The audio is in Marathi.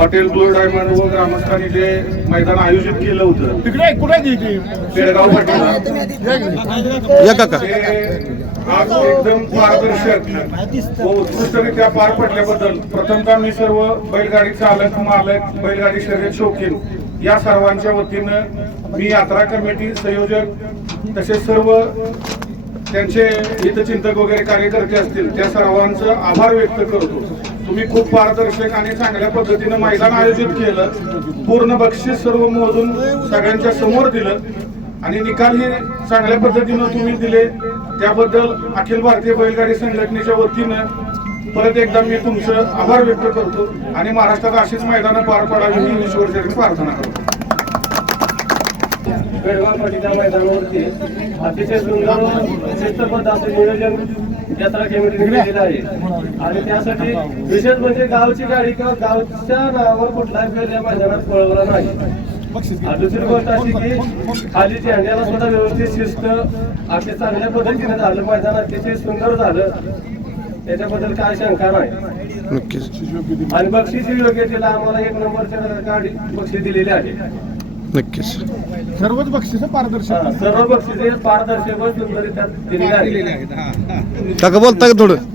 हॉटेल ब्लू डायमंड व ग्रामस्थांनी जे मैदान आयोजित केलं होतं. तिकडे कुठे पेडगाव पाटील या काका. ते आज एकदम पारदर्शक व उत्कृष्टरित्या पार पडल्याबद्दल प्रथमतः मी सर्व बैलगाडी चालक मालक बैलगाडी शर्यत शौकीन या सर्वांच्या वतीनं मी यात्रा कमिटी संयोजक तसेच सर्व त्यांचे हितचिंतक वगैरे कार्यकर्ते असतील त्या सर्वांचं आभार व्यक्त करतो. तुम्ही खूप पारदर्शक आणि चांगल्या पद्धतीनं मैदान आयोजित केलं पूर्ण बक्षीस सर्व मोजून सगळ्यांच्या समोर दिलं आणि निकाल हे चांगल्या पद्धतीनं तुम्ही दिले. त्याबद्दल अखिल भारतीय बैलगाडी संघटनेच्या वतीनं परत एकदा मी तुमचं आभार व्यक्त करतो आणि महाराष्ट्रात अशीच मैदानं पार पाडावी ही ईश्वरचरणी प्रार्थना करतो. बेळगाव पाटीच्या मैदानावरती अतिशय सुंदर शिस्तबद्ध असं नियोजन यात्रा कमिटीने केलेलं आहे. आणि त्यासाठी विशेष म्हणजे गावची गाडी किंवा गावच्या नावावर कुठलाही बैल या मैदानात पळवला नाही. दुसरी गोष्ट अशी की खाली झेंड्याला सुद्धा व्यवस्थित शिस्त अगदी चांगल्या पद्धतीने झालं. मैदान अतिशय सुंदर झालं. त्याच्याबद्दल काय शंका नाही. नक्कीच. आणि बक्षीस योग्य तिला आम्हाला एक नंबरच्या गाडी बक्षीस दिलेली आहे. नक्कीच. सर्वच बक्षीस पारदर्शक सर्व बक्षिसे पारदर्शक दिलेली आहेत. बोलता का थोडं.